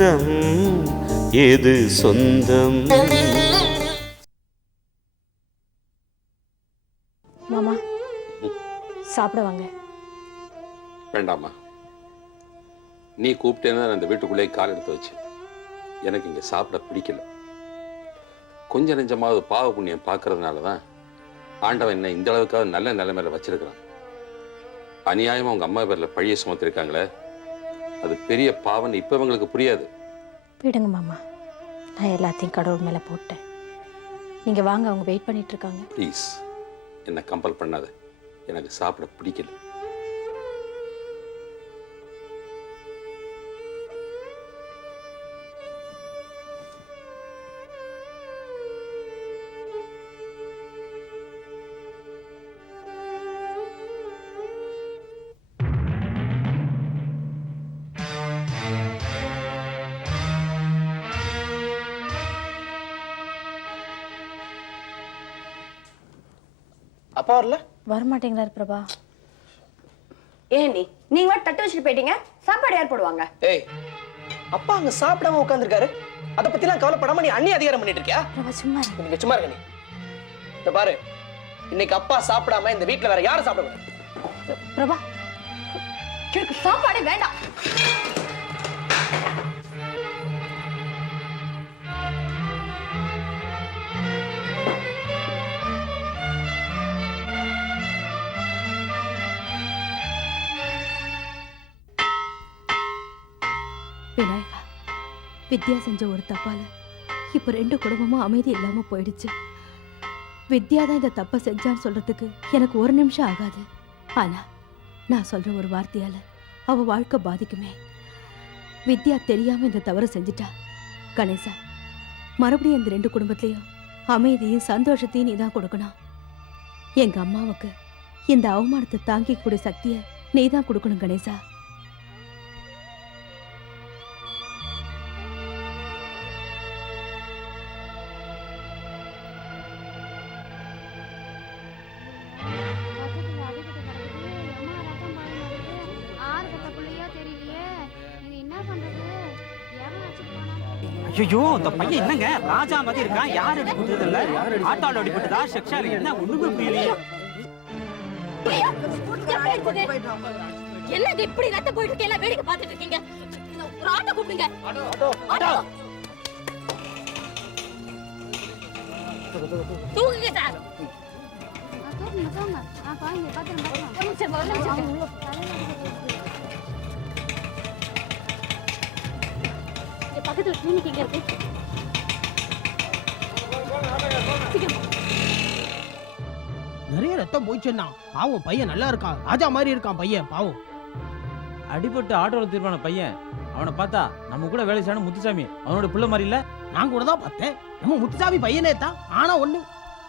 பந்தம் எது சொந்தம்? மாமா சாப்பிட வாங்க. வேண்டாமா, நீ கூப்பிட்டேன்னா நான் அந்த வீட்டுக்குள்ளே கால் எடுத்து வச்சு. எனக்கு இங்கே சாப்பிட பிடிக்கல. கொஞ்சம் நெஞ்சமாவது பாவ புண்ணியம் பார்க்கறதுனால தான் ஆண்டவன் என்ன இந்த அளவுக்காவது நல்ல நிலைமையில வச்சிருக்கிறான். அநியாயமா உங்க அம்மா பேர்ல பழிய சுமத்திருக்காங்களே, அது பெரிய பாவம். இப்ப இவங்களுக்கு புரியாது. விடுங்க மாமா, நான் எல்லாத்தையும் கடவுள் மேல போட்டேன். நீங்க வாங்க, அவங்க வெயிட் பண்ணிட்டு இருக்காங்க. ப்ளீஸ் என்ன கம்பல் பண்ணாத, எனக்கு சாப்பிட பிடிக்கல. அப்பா வரல? வரமாட்டேங்கிறாரு பிரபா. ஏன் நீங்க தட்டு வச்சுட்டு போயிட்டீங்க, சாப்பாடு யார் போடுவாங்க? ஏய், அப்பா அங்க சாப்பிடாம உட்கார்ந்துருக்காரு. அத பத்தி எல்லாம் கவலைப்படாம நீ அண்ணி அதிகாரம் பண்ணிட்டு இருக்கியா? பிரபா சும்மா இரு. நீங்க சும்மா இருங்க. நீ இந்த பாரு, இன்னைக்கு அப்பா சாப்பிடாம இந்த வீட்டுல வேற யாரும் சாப்பிட மாட்டாங்க. பிரபா, எனக்கு சாப்பாடு வேண்டாம். விநாயகா, வித்யா செஞ்ச ஒரு தப்பால இப்ப 2 குடும்பமும் அமைதி இல்லாம போயிடுச்சு. வித்யா தான் இந்த தப்பை செஞ்சான்னு சொல்றதுக்கு எனக்கு ஒரு நிமிஷம் ஆகாது. ஆனா நான் சொல்ற ஒரு வார்த்தையால அவ வாழ்க்கை பாதிக்குமே. வித்யா தெரியாம இந்த தவறை செஞ்சுட்டா. கணேசா, மறுபடியும் இந்த 2 குடும்பத்திலையும் அமைதியும் சந்தோஷத்தையும் நீ தான் கொடுக்கணும். எங்க அம்மாவுக்கு இந்த அவமானத்தை தாங்கிக்கூடிய சக்தியை நீ தான் கொடுக்கணும் கணேசா. ஐயோ, இந்த பையன் என்னங்க ராஜா மாதிரி இருக்கான். யார் அடிப்பட்டது இல்ல, ஆட்டால அடிப்பட்டதா, செக்ஷால என்ன ஒண்ணுமே புரியலையே. என்னங்க இப்படி ரத்த போயிட்டு இருக்க, எல்லாம் வேடிக்கை பார்த்துட்டு இருக்கீங்க. ஒரு ஆட்டோ கூப்பிடுங்க. ஆட்டோ தூங்குங்க சார். பக்கத்துல கிளினிக் எங்க இருக்கு? நிறைய ரத்தம் போயிச்சுன்னா பாவம், பையன் நல்லா இருக்கான், ராஜா மாதிரி இருக்கான் பையன். பாவம், அடிபட்டு ஆட்டோல தீர்மான பையன். அவனை பார்த்தா நம்ம கூட வேலை செய்யணும் முத்துசாமி, அவனோட பிள்ளை மாதிரி இல்ல. நான் கூட தான் பார்த்தேன். நம்ம முத்துசாமி பையனே தான். ஆனா ஒண்ணு,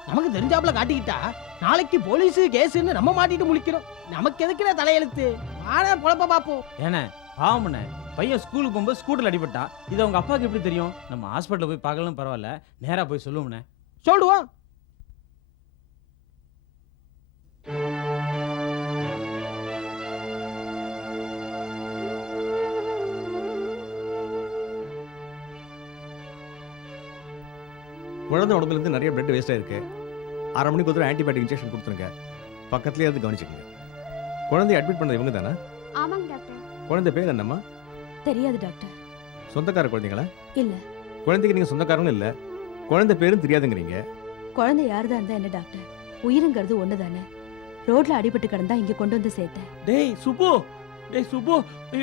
நமக்கு தெரிஞ்சாப்புல காட்டிக்கிட்டா நாளைக்கு போலீஸ் கேஸ்ன்னு நம்ம மாட்டிட்டு முழிக்கிறோம். நமக்கு எதுக்குற தலையெழுத்து? ஆனா பொழப்ப பாப்போம். ஏன்னா பாவம் பண்ண பையன் ஸ்கூலுக்கு போகும்போது ஸ்கூட்டர்ல அடிபட்டா. இது அவங்க அப்பாவுக்கு எப்படி தெரியும்? நம்ம ஹாஸ்பிட்டல் போய் பார்க்கலாம், பரவாயில்ல, நேரா போய் சொல்லுவோம்னே. சொல்லுவோம். குழந்தை உடம்புலேருந்து நிறைய பிளட் வேஸ்ட் ஆயிருக்கு. 1/2 மணிக்கு ஒரு ஆன்டிபயோட்டிக் இன்ஜெக்ஷன் கொடுத்துருங்க. பக்கத்துலேயே இருந்து கவனிச்சுக்கோங்க. குழந்தைய அட்மிட் பண்ணது இவங்க தானே? ஆமாங்க டாக்டர். குழந்தை பேர் என்னம்மா? தெரியாது டாக்டர். சொந்தக்கார குழந்தைங்களா? இல்ல. குழந்தைக்கு நீங்க சொந்தக்காரங்களும் இல்ல, குழந்தை பேரும் தெரியாதுங்கிறீங்க. குழந்தை யாருதான் இருந்தா என்ன டாக்டர்? உயிருங்கிறது ஒண்ணுதானே. ரோட்ல அடிபட்டு கிடந்தா இங்க கொண்டு வந்து சேர்த்தேன். டேய் சுப்பு, டேய் சுப்பு,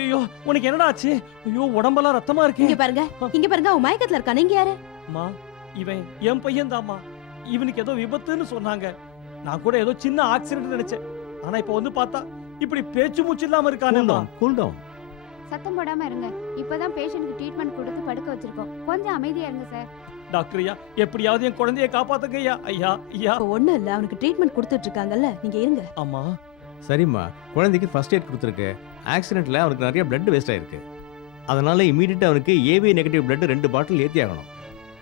ஐயோ உனக்கு என்னடா ஆச்சு? ஐயோ உடம்பெல்லாம் ரத்தமா இருக்கு. இங்க பாருங்க, இங்க பாருங்க, அவன் மயக்கத்துல இருக்கா. நீங்க யாரு? அம்மா, இவன் என் பையன் தாம்மா. இவனுக்கு ஏதோ விபத்துன்னு சொன்னாங்க. நான் கூட ஏதோ சின்ன ஆக்சிடென்ட் நினைச்சேன். ஆனா இப்ப வந்து பார்த்தா இப்படி பேச்சு மூச்சு இல்லாம இருக்கானேம்மா. Cool down. சத்தம் போடாம இருங்க. இப்பதான் பேஷண்ட்க்கு ட்ரீட்மெண்ட் கொடுத்து படுக்க வச்சிருக்கோம். கொஞ்சம் அமைதியா இருங்க சார். டாக்டர் ஐயா, எப்படியாவது என் குழந்தையை காப்பாத்துங்க ஐயா. ஐயா ஐயா. ஒண்ணு இல்ல, அவனுக்கு ட்ரீட்மெண்ட் கொடுத்துட்டு இருக்காங்கல்ல, நீங்க இருங்க. அம்மா சரிம்மா, குழந்தைக்கு ஃபர்ஸ்ட் எய்ட் கொடுத்துருக்கு. ஆக்சிடென்ட்ல அவனுக்கு நிறைய பிளட் வேஸ்ட் ஆயிருக்கு. அதனால இமீடியட்டா அவனுக்கு ஏபி நெகட்டிவ் பிளட் 2 பாட்டில் ஏற்றி ஆகணும்.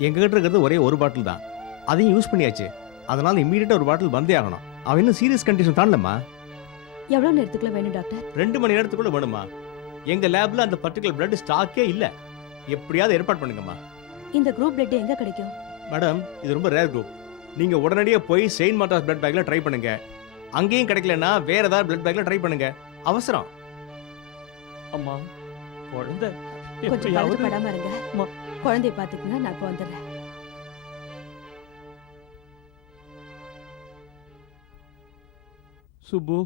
எங்ககிட்ட இருக்கிறது ஒரே ஒரு பாட்டில் தான், அதையும் யூஸ் பண்ணியாச்சு. அதனால இமீடியட்டா ஒரு பாட்டில் வந்தே ஆகணும். அவன் இன்னும் சீரியஸ் கண்டிஷன் தாண்டலம்மா. எவ்வளவு நேரத்துக்குள்ள வேணும் டாக்டர்? 2 மணி நேரத்துக்குள்ள வேணுமா? எங்க லேப்ல அந்த பர்டிகுலர் பிளட் ஸ்டாக்கே இல்ல. எப்படியாவது ஏற்பாடு பண்ணுங்கம்மா. இந்த குரூப் பிளட் எங்க கிடைக்கும்? மேடம், இது ரொம்ப ரேர் குரூப். நீங்க உடனடியாக போய் செயின்ட் மார்த்தாஸ் பிளட் பேங்க்ல ட்ரை பண்ணுங்க. அங்கேயும் கிடைக்கலன்னா வேற ஏதாவது பிளட் பேங்க்ல ட்ரை பண்ணுங்க. அவசரம். அம்மா குழந்தை கொஞ்சம் எப்படியாவது பதட்டப்படாம இருங்க. அம்மா. குழந்தைய பாத்துக்குங்க, நான் இப்போ வந்துடுறேன். சுப்பு,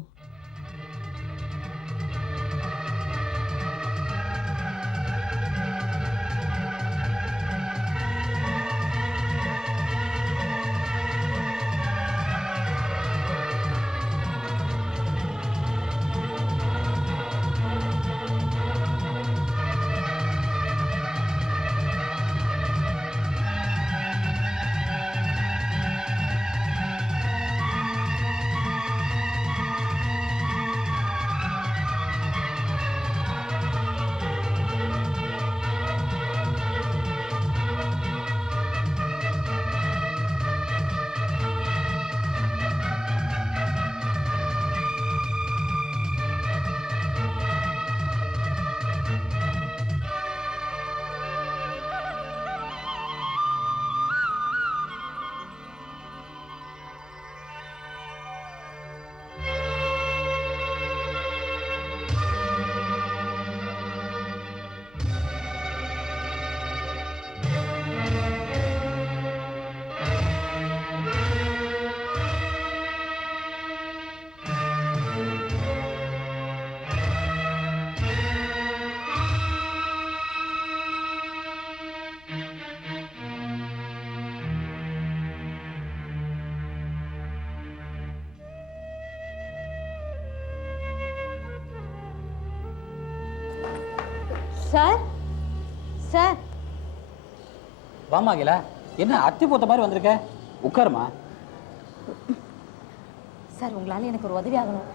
சார் சார் வாமா அகிலா, என்ன அத்தி போத்த மாதிரி வந்திருக்க? உட்காருமா. சார் உங்களால் எனக்கு ஒரு உதவி ஆகணும்.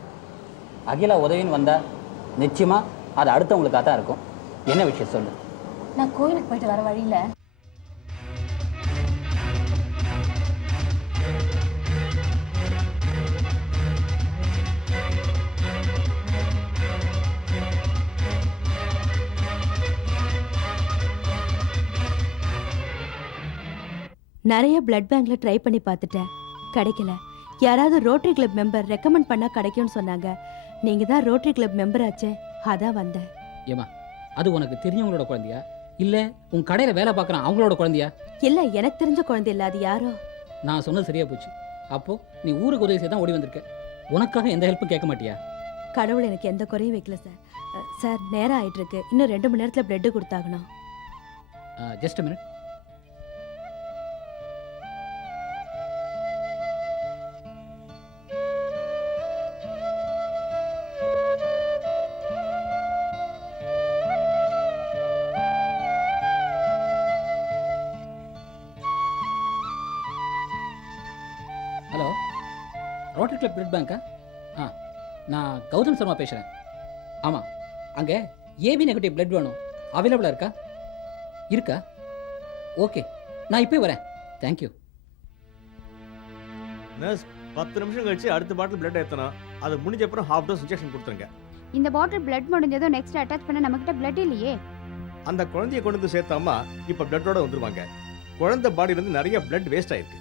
அகிலா உதவின்னு வந்தா நிச்சயமா அது அடுத்தவங்களுக்காக தான் இருக்கும். என்ன விஷயம் சொல்லு. நான் கோயிலுக்கு போயிட்டு வர வழியில் நிறைய பிளட் பேங்க்ல ட்ரை பண்ணி பார்த்துட்டேன், கிடைக்கல. யாராவது ரோட்டரி கிளப் மெம்பர் ரெக்கமெண்ட் பண்ணா கிடைக்கும்னு சொன்னாங்க. நீங்க தான் ரோட்டரி கிளப் மெம்பர் ஆச்சே, அதான் வந்தேன். ஏமா, அது உனக்கு தெரிஞ்சவங்களோட குழந்தையா இல்ல உன் கடையில வேலை பார்க்கறான் அவங்களோட குழந்தையா? இல்ல, எனக்கு தெரிஞ்ச குழந்தை இல்ல, அது யாரோ. நான் சொன்னது சரியா போச்சு. அப்போ நீ ஊருக்கு உதவி செய்ய தான் ஓடி வந்திருக்க. உனக்காக எந்த ஹெல்ப்பும் கேட்க மாட்டியா? கடவுள் எனக்கு எந்த குறையும் வைக்கல சார். சார் நேரம் ஆயிட்டு இருக்கு, இன்னும் 2 மணி நேரத்துல பிளட் கொடுத்தாகணும். Just minute. Hello, Rotary club blood பேங்க்கா? நான் கௌதம் சர்மா பேசுகிறேன். ஆமாம், அங்கே ஏபி நெகட்டிவ் பிளட் வேணும். அவைலபிளாக இருக்கா? இருக்கா? ஓகே, நான் இப்போ வரேன். தேங்க்யூ. நர்ஸ், 10 நிமிஷம் கழிச்சு அடுத்த பாட்டில் பிளட் ஏற்றணும். அது முடிஞ்ச அப்புறம் ஹாஃப் டோஸ் இன்ஜெக்ஷன் கொடுத்துருங்க. இந்த பாட்டில் பிளட் முடிஞ்சதும் நெக்ஸ்ட் அட்டாச் பண்ண நம்மகிட்ட பிளட் இல்லையே. அந்த குழந்தைய கொண்டு வந்து சேர்த்த அம்மா இப்போ பிளட்டோட வந்துருவாங்க. குழந்தை பாடியிலேருந்து நிறைய பிளட் வேஸ்ட் ஆயிருக்கு.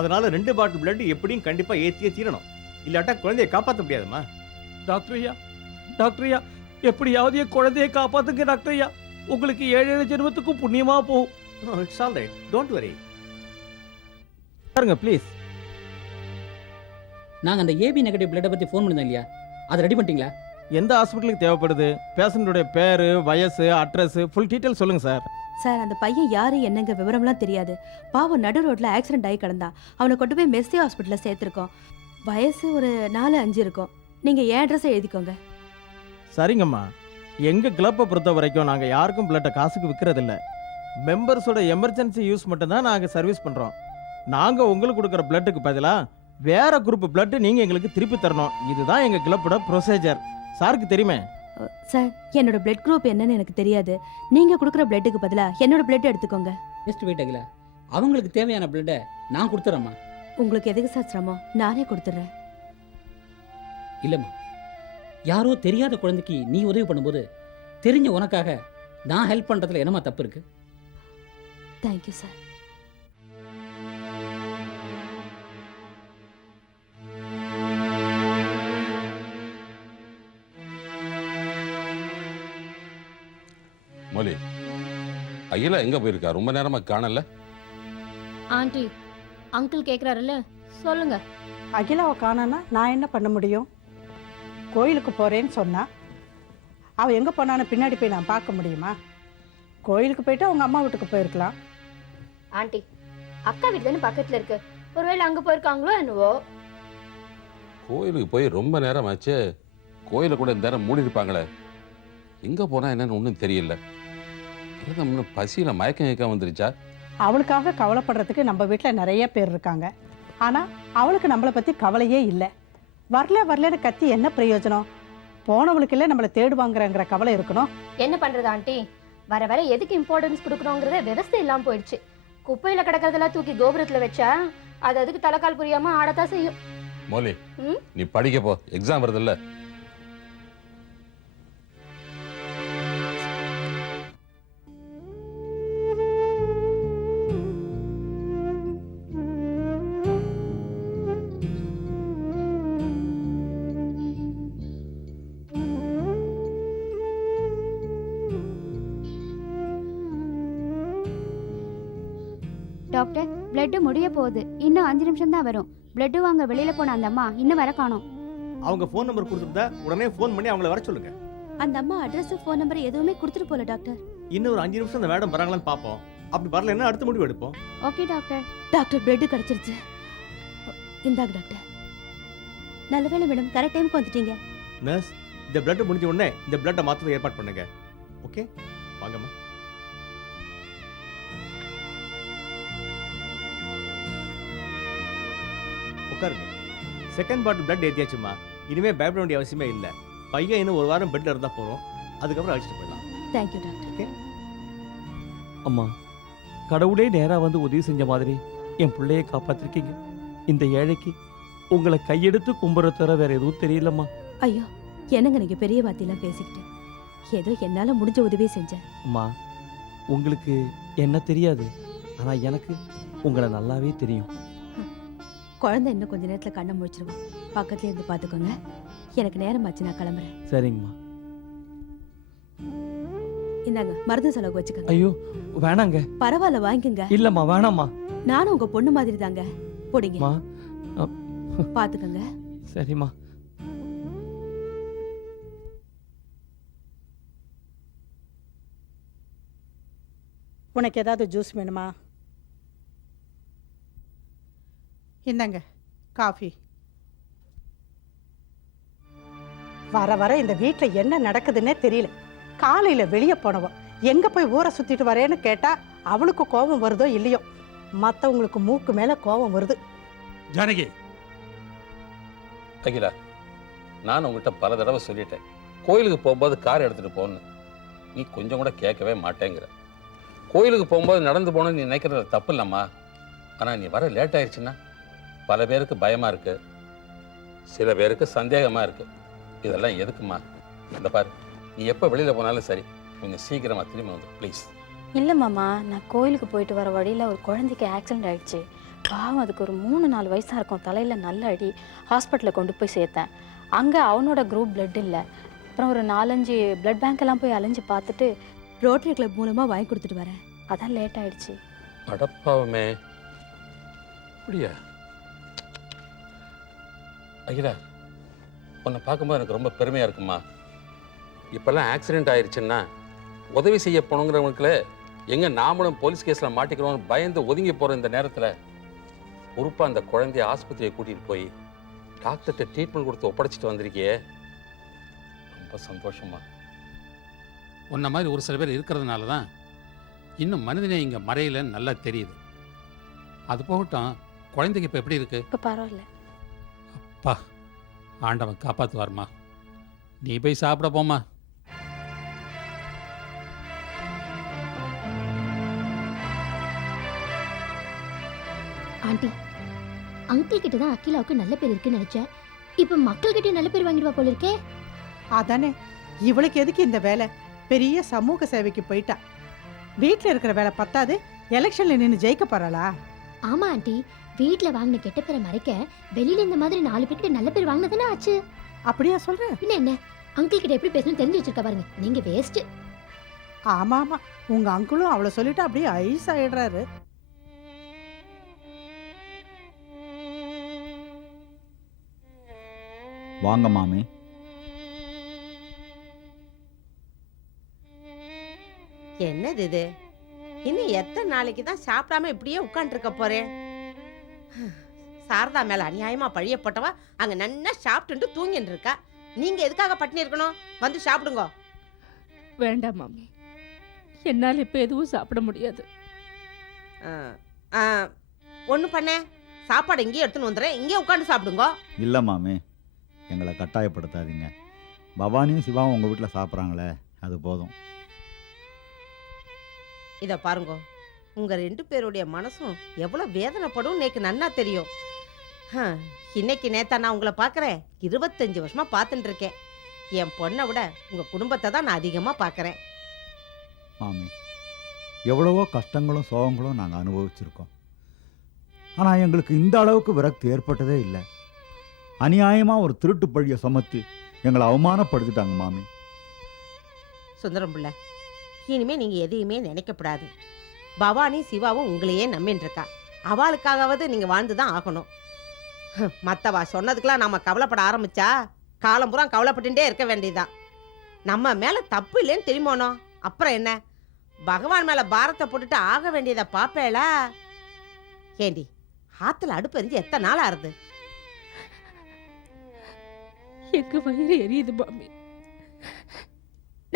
அதனால 2 பாட்டில் பிளட் எப்படியும் கண்டிப்பா ஏற்றியே தீரணும். இல்லாட்டா குழந்தையை காப்பாற்ற முடியாதுமா. டாக்டர் ஐயா, டாக்டர் ஐயா, எப்படியாவது என் குழந்தையை காப்பாத்துங்க டாக்டர் ஐயா. உங்களுக்கு 7 ஜென்மத்துக்கும் புண்ணியமா போகும். It's all right, don't worry. பாருங்க ப்ளீஸ். நாங்கள் அந்த ஏபி நெகட்டிவ் பிளட்டை பற்றி ஃபோன் பண்ணியிருந்தோம் இல்லையா, அதை ரெடி பண்ணிட்டீங்களா? எந்த ஹாஸ்பிட்டலுக்கு தேவைப்படுது? பேஷண்ட்டுடைய பேரு, வயசு, அட்ரஸ், ஃபுல் டீட்டெயில் சொல்லுங்க சார். சார், அந்த பையன் யாரு என்னங்க விவரம்லாம் தெரியாது. பாவம் நடு ரோட்ல ஆக்சிடென்ட் ஆகி கிடந்தான். அவனை கொண்டு போய் மெஸ்ஸி ஹாஸ்பிட்டல்ல சேர்த்திருக்கோம். வயசு ஒரு 4-5 இருக்கும். நீங்க என் அட்ரஸை எழுதிக்கோங்க. சரிங்கம்மா, எங்க கிளப்பை பொறுத்த வரைக்கும் நாங்க யாருக்கும் பிளட்டை காசுக்கு விற்கிறதில்ல. மெம்பர்ஸோட எமர்ஜென்சி யூஸ் மட்டும் தான் நாங்க சர்வீஸ் பண்றோம். நாங்க உங்களுக்கு கொடுக்குற பிளட்டுக்கு பதிலா வேற குரூப் பிளட் நீங்க எங்களுக்கு திருப்பி தரணும். இதுதான் எங்க கிளப்போட ப்ரொசீஜர். சாருக்கு தெரியுமே. சார், என்னோட பிளட் குரூப் என்னன்னு எனக்கு தெரியாது. நீங்க கொடுக்குற பிளட்டுக்கு பதிலா என்னோட பிளட் எடுத்துக்கோங்க. ஜஸ்ட் வெயிட் அகிலா, அவங்களுக்கு தேவையான பிளட்டை நான் கொடுத்துறேம்மா. உங்களுக்கு எதுக்கு சார் சிரமம்? நானே கொடுத்துட்றேன். இல்லைம்மா, யாரோ தெரியாத குழந்தைக்கு நீ உதவி பண்ணும்போது தெரிஞ்ச உனக்காக நான் ஹெல்ப் பண்ணுறதுல என்னம்மா தப்பு இருக்குது? Thank you sir. மொழி, அகிலா எங்கே போயிருக்கா? ரொம்ப நேரமாக காணல. ஆண்டி, அங்கிள் கேட்குறாருல்ல, சொல்லுங்க. அகிலாவை காணோன்னா நான் என்ன பண்ண முடியும்? கோயிலுக்கு போகிறேன்னு சொன்னா அவள் எங்கே போனான்னு பின்னாடி போய் நான் பார்க்க முடியுமா? கோயிலுக்கு போயிட்டு அவங்க அம்மா வீட்டுக்கு போயிருக்கலாம். ஆண்டி, அக்கா வீடு தானே பக்கத்தில் இருக்கு, ஒருவேளை அங்கே போயிருக்காங்களோ என்னவோ. கோயிலுக்கு போய் ரொம்ப நேரம் ஆச்சு. கோயிலை கூட இந்த நேரம் மூடி இருப்பாங்களே. எங்கே போனால் என்னன்னு ஒன்றும் தெரியல. இன்னும் பசியில் மயக்கம் கேட்க வந்துருச்சா? அவளுக்காக கவலைப்படுறதுக்கு நம்ம வீட்டில் நிறைய பேர் இருக்காங்க. ஆனால் அவளுக்கு நம்மளை பற்றி கவலையே இல்லை. வரலன்னு கத்தி என்ன பிரயோஜனம்? போனவளுக்கு இல்லை நம்மளை தேடுவாங்கிறங்கிற கவலை இருக்கணும். என்ன பண்றது ஆண்டி, வர வர எதுக்கு இம்பார்ட்டன்ஸ் கொடுக்கணுங்கிறத விவசாய இல்லாமல் போயிடுச்சு. குப்பையில் கிடக்கிறதெல்லாம் தூக்கி கோபுரத்தில் வச்சா அது அதுக்கு தலைக்கால் புரியாமல் ஆடத்தான் செய்யும். மோலி, நீ படிக்க போ, எக்ஸாம் வருதுல்ல. டாக்டர், பிளட் முடிய போகுது, இன்னும் 5 நிமிஷம் தான் வரும். பிளட் வாங்க வெளியில போன அந்த அம்மா இன்னும் வர காணோம். அவங்க ஃபோன் நம்பர் கொடுத்துருந்தா உடனே ஃபோன் பண்ணி அவங்கள வர சொல்லுங்க. அந்த அம்மா அட்ரஸ் ஃபோன் நம்பர் எதுவுமே கொடுத்துட்டு போல டாக்டர். இன்னும் ஒரு 5 நிமிஷம் அந்த மேடம் வராங்களான்னு பார்ப்போம். அப்படி வரலன்னா அடுத்த முடிவு எடுப்போம். Okay doctor. டாக்டர் பிளட் கிடைச்சிருச்சு. இந்தாங்க டாக்டர். நல்ல வேளை மேடம், கரெக்ட் டைமுக்கு வந்துட்டீங்க. நர்ஸ், இந்த பிளட் முடிஞ்ச உடனே இந்த பிளட்டை மாற்ற ஏற்பாடு பண்ணுங்க. ஓகே, வாங்கம்மா. உட்காருங்க. செகண்ட் பாட்டில் பிளட் ஏற்றியாச்சுமா. இனிமே பயப்பட வேண்டிய அவசியமே இல்லை. பையன் இன்னும் ஒரு வாரம் பெட்ல இருந்தால் போகிறோம். அதுக்கப்புறம் அழைச்சிட்டு போயிடலாம். Thank you doctor. ஓகே அம்மா, கடவுளே நேராக வந்து உதவி செஞ்ச மாதிரி என் பிள்ளையை காப்பாற்றிருக்கீங்க. இந்த ஏழைக்கு உங்களை கையெடுத்து கும்புற தவிர வேற எதுவும் தெரியலம்மா. ஐயோ, என்னங்க நீங்க பெரிய வார்த்தையெல்லாம் பேசிக்கிட்டு. ஏதோ என்னால முடிஞ்ச உதவி செஞ்சேன். அம்மா, உங்களுக்கு என்ன தெரியாது, ஆனா எனக்கு உங்களை நல்லாவே தெரியும். குழந்தை இன்னும் கொஞ்ச நேரத்துல கண்ணை முழிச்சிருவான். பக்கத்துல இருந்து பாத்துக்கோங்க. எனக்கு நேரம் ஆச்சு, நான் கிளம்புறேன். சரிங்கம்மா. இந்தாங்க, மருந்து செலவு வச்சுக்கோங்க. ஐயோ வேணாங்க. பரவாயில்ல, வாங்கிக்கோங்க. இல்லம்மா வேணாம்மா. நானும் உங்க பொண்ணு மாதிரி தாங்க. போடிங்க, பாத்துக்கோங்க. சரிம்மா. உனக்கு ஏதாவது ஜூஸ் வேணுமா? இந்தாங்க காஃபி. வர வர இந்த வீட்டில் என்ன நடக்குதுன்னே தெரியல. காலையில் வெளியே போனவன் எங்கே போய் ஊரை சுற்றிட்டு வரேன்னு கேட்டால் அவளுக்கு கோபம் வருதோ இல்லையோ, மற்றவங்களுக்கு மூக்கு மேலே கோபம் வருது. ஜானகி, அகிலா, நான் உங்ககிட்ட பல தடவை சொல்லிட்டேன், கோயிலுக்கு போகும்போது கார் எடுத்துகிட்டு போகணும். நீ கொஞ்சம் கூட கேட்கவே மாட்டேங்கிற. கோயிலுக்கு போகும்போது நடந்து போகணும்னு நீ நினைக்கிறது தப்பு இல்லைம்மா. ஆனால் நீ வர லேட் ஆயிடுச்சுன்னா பல பேருக்கு பயமாக இருக்கு, சில பேருக்கு சந்தேகமாக இருக்கு. இதெல்லாம் எதுக்குமா? இந்த பாரு, நீ எப்போ வெளியில் போனாலும் சரி, கொஞ்சம் சீக்கிரமாக திரும்பி வந்து ப்ளீஸ். இல்லை மாமா, நான் கோயிலுக்கு போயிட்டு வர வழியில் ஒரு குழந்தைக்கு ஆக்சிடென்ட் ஆகிடுச்சு. பாவம், அதுக்கு ஒரு 3-4 வயசாக இருக்கும். தலையில் நல்ல அடி. ஹாஸ்பிட்டலில் கொண்டு போய் சேர்த்தேன். அங்கே அவனோட குரூப் பிளட் இல்லை. அப்புறம் ஒரு 4-5 பிளட் பேங்க்கெல்லாம் போய் அலைஞ்சு பார்த்துட்டு ரோட்டரி கிளப் மூலமாக வாங்கி கொடுத்துட்டு வரேன். அதான் லேட் ஆயிடுச்சு. அடப்பாவமே, அப்படியா? அகிலா, உன்னை பார்க்கும்போது எனக்கு ரொம்ப பெருமையாக இருக்குமா. இப்போல்லாம் ஆக்சிடென்ட் ஆயிடுச்சுன்னா உதவி செய்ய போனோங்கிறவங்களுக்குல எங்கே நாமளும் போலீஸ் கேஸில் மாட்டிக்கிறோம்னு பயந்து ஒதுங்கி போகிற இந்த நேரத்தில் பொறுப்பாக அந்த குழந்தைய ஆஸ்பத்திரியை கூட்டிகிட்டு போய் டாக்டர்கிட்ட ட்ரீட்மெண்ட் கொடுத்து ஒப்படைச்சிட்டு வந்திருக்கியே, ரொம்ப சந்தோஷமா. உன்ன மாதிரி ஒரு சில பேர் இருக்கிறதுனால தான் இன்னும் மனிதனே இங்கே மறையிலன்னு நல்லா தெரியுது. அது போகட்டும், குழந்தைக்கு இப்போ எப்படி இருக்கு? இப்போ பரவாயில்ல. அப்பா, ஆண்டவன் காப்பாற்றுவார்மா. நீ போய் சாப்பிட போமா. ஆண்டி, அங்கிள் கிட்ட தான் அகிலாவுக்கு நல்ல பேர் இருக்குன்னு நினைச்சேன். இப்போ மக்கள் கிட்ட நல்ல பேர் வாங்கிடுவா போல இருக்கே. அதானே, இவளுக்கு எதுக்கு இந்த வேலை? பெரிய சமூக சேவைக்கு போயிட்டா. வீட்டில் இருக்கிற வேலை பத்தாது, எலெக்ஷன்ல நின்று ஜெயிக்க போறாளா? ஆமா ஆண்டி, வீட்ல வாங்கின கெட்ட பேரை மறைக்க வெளியில இந்த மாதிரி 4 பேருக்கு நல்ல பேர் வாங்கினதுன்னா ஆச்சு. அப்படியா சொல்ற? என்ன அங்கிள் கிட்ட எப்படி பேசணும் தெரிஞ்சு வச்சிருக்க பாருங்க. நீங்க வேஸ்ட். ஆமா ஆமா, உங்க அங்குளும் அவளை சொல்லிட்டு அப்படியே ஐஸ் ஆயிடுறாரு. வாங்க மாமி. என்னது இது? இன்னும் எத்தனை நாளைக்கு தான் சாப்பிடாம இப்படியே உட்காந்துருக்க போறேன்? சாரதா மேல அநியாயமா பழிய போட்டவா அங்க நன்னா சாப்பிட்டு தூங்கிட்டு இருக்கா. நீங்க எதுக்காக பட்டினி இருக்கணும்? வந்து சாப்பிடுங்க. வேண்டாம் மாமி, என்னால் இப்போ எதுவும் சாப்பிட முடியாது. ஒண்ணு பண்ண, சாப்பாடு இங்கேயே எடுத்துன்னு வந்துடுறேன், இங்கே உட்காந்து சாப்பிடுங்க. இல்லை மாமி, எங்களை கட்டாயப்படுத்தாதீங்க. பவானியும் சிவாவும் உங்கள் வீட்டில் சாப்பிட்றாங்களே, அது போதும். இதை பாருங்க, உங்க 2 பேருடைய மனசும் எவ்வளவு வேதனைப்படும் எனக்கு நன்னா தெரியும். இன்னைக்கு நேத்தா நான் உங்களை பார்க்குறேன். 25 வருஷமா பார்த்துட்டு இருக்கேன். என் பொண்ணை விட உங்க குடும்பத்தை தான் நான் அதிகமாக பார்க்குறேன். மாமி, எவ்வளவோ கஷ்டங்களும் சோகங்களும் நாங்கள் அனுபவிச்சிருக்கோம். ஆனால் எங்களுக்கு இந்த அளவுக்கு விரக்தி ஏற்பட்டதே இல்லை. அநியாயமாக ஒரு திருட்டு பழியை சுமத்தி எங்களை அவமானப்படுத்திட்டாங்க மாமி. சுந்தரம் பிள்ளை, இனிமே நீங்க எதையுமே நினைக்கப்படாது. பவானி சிவாவும் உங்களையே நம்பின்னு இருக்கா. அவளுக்காகவது நீங்க வாழ்ந்துதான் ஆகணும். மற்றவா சொன்னதுக்கெல்லாம் நம்ம கவலைப்பட ஆரம்பிச்சா காலம்புறம் கவலைப்பட்டுட்டே இருக்க வேண்டியதுதான். நம்ம மேல தப்பு இல்லைன்னு தெரியுமோனோ, அப்புறம் என்ன, பகவான் மேல பாரத்தை போட்டுட்டு ஆக வேண்டியதை பாப்பேளா? ஏண்டி, ஆத்துல அடுப்பு எரிஞ்சு எத்தனை நாள் ஆறுது? எங்க வயிறு எரியுது மாமி.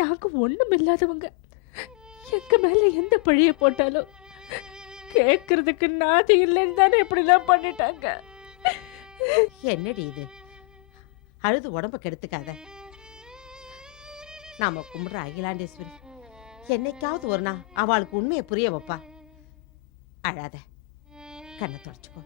நாங்க ஒண்ணும் இல்லாதவங்க. எங்க மேல எந்த பழிய போட்டாலும் கேட்கறதுக்கு நாதி இல்லைன்னு தானே இப்படிலாம் பண்ணிட்டாங்க. என்னடி இது? அழுது உடம்ப கெடுத்துக்காத. நாம கும்பிடுற அகிலாண்டேஸ்வரி என்னைக்காவது ஒரு நாள் அவளுக்கு உண்மையை புரிய வைப்பா. அழாத, கண்ணை தொடச்சுக்கோ.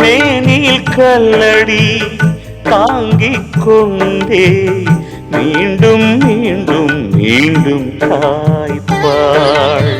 மேனில் கல்லடி தாங்கிக் கொண்டே மீண்டும் மீண்டும் மீண்டும் தாய்ப்பாள்.